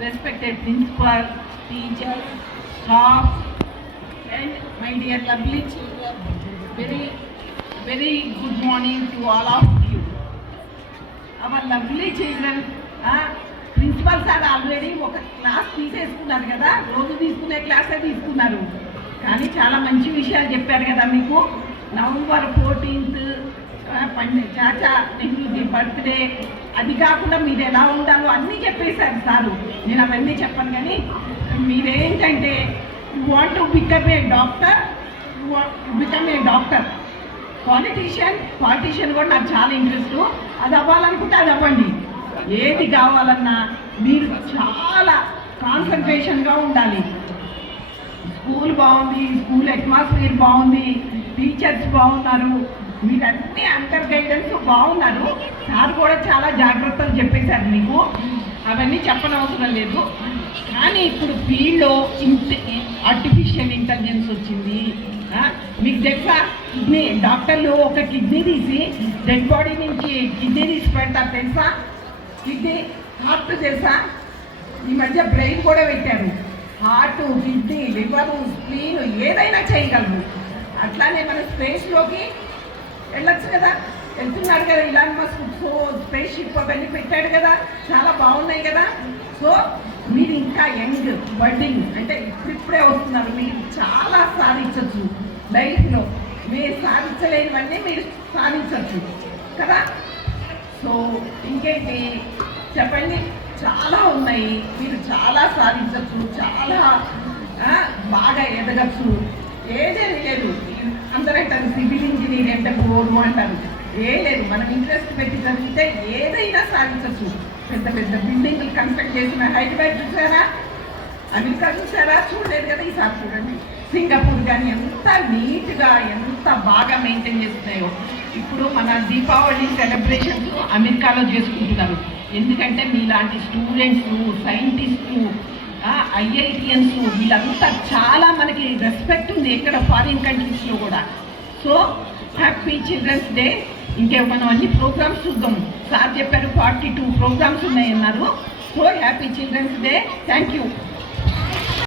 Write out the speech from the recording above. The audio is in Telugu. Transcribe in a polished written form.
Respected principal, teachers, staff, and my dear lovely children, very good morning to all of you. Our lovely children, principal sir already ఒక క్లాస్ తీసేసుకున్నారు కదా, రోజు తీసుకునే క్లాసే తీసుకున్నారు, కానీ చాలా మంచి విషయాలు చెప్పారు కదా మీకు. November 14th చాచా నెహ్రూజీ బర్త్డే, అది కాకుండా మీరు ఎలా ఉండాలో అన్నీ చెప్పేశారు సారు. నేను అవన్నీ చెప్పను, కానీ మీరేంటంటే you want to become a doctor, politician కూడా నాకు చాలా ఇంట్రెస్ట్. అది అవ్వాలనుకుంటే అది అవ్వండి. ఏది కావాలన్నా మీరు చాలా కాన్సన్ట్రేషన్గా ఉండాలి. స్కూల్ బాగుంది, స్కూల్ అట్మాస్ఫియర్ బాగుంది, టీచర్స్ బాగున్నారు, మీరన్నీ అండర్ గైడెన్స్ బాగున్నారు. సార్ కూడా చాలా జాగ్రత్తలు చెప్పేశారు మీకు, అవన్నీ చెప్పనవసరం లేదు. కానీ ఇప్పుడు ఫీల్డ్లో ఆర్టిఫిషియల్ ఇంటెలిజెన్స్ వచ్చింది. మీకు తెలుసా, కిడ్నీ డాక్టర్లు ఒక కిడ్నీ తీసి డెడ్ బాడీ నుంచి కిడ్నీ తీసి పెడతారు తెలుసా? కిడ్నీ, హార్ట్ తెలుసా? ఈ మధ్య బ్రెయిన్ కూడా పెట్టారు. హార్ట్, కిడ్నీ, లివరు, స్ప్లీన్ ఏదైనా చేయగలరు. అట్లానే మన స్పేస్లోకి వెళ్ళొచ్చు కదా, వెళ్తున్నాడు కదా Elon Musk. So space ship అవన్నీ పెట్టాడు కదా, చాలా బాగున్నాయి కదా. సో మీరు ఇంకా యంగ్ బడ్డింగ్, అంటే ఇప్పుడిప్పుడే వస్తున్నారు, మీరు చాలా సాధించవచ్చు లైఫ్లో. మీరు సాధించలేనివన్నీ మీరు సాధించవచ్చు కదా. సో ఇంకేంటి చెప్పండి, చాలా ఉన్నాయి, మీరు చాలా సాధించవచ్చు, చాలా బాగా ఎదగచ్చు. ఏదేమి లేదు, అందరూ అంటారు సివిల్ ఇంజనీర్ అంటే బోర్డు అంటారు. లేదు, మనం ఇంట్రెస్ట్ పెట్టి చదివితే ఏదైనా సాధించవచ్చు. పెద్ద పెద్ద బిల్డింగ్లు కన్స్ట్రక్ట్ చేసిన హైదరాబాద్ చూసారా, అమెరికా చూసారా? చూడలేదు కదా, ఈసారి చూడండి. సింగపూర్ కానీ ఎంత నీట్గా ఎంత బాగా మెయింటైన్ చేస్తున్నాయో. ఇప్పుడు మన దీపావళి సెలబ్రేషన్స్ అమెరికాలో చేసుకుంటున్నారు. ఎందుకంటే మీలాంటి స్టూడెంట్స్, సైంటిస్టు, ఐఐటియన్స్ వీళ్ళంతా చాలా మనకి రెస్పెక్ట్ ఉంది ఎక్కడ ఫారిన్ కంట్రీస్లో కూడా. So happy children's day. ఇంకే మనం అన్ని ప్రోగ్రామ్స్ చూద్దాం. సార్ చెప్పారు 42 ప్రోగ్రామ్స్ ఉన్నాయన్నారు. So happy children's day. Thank you.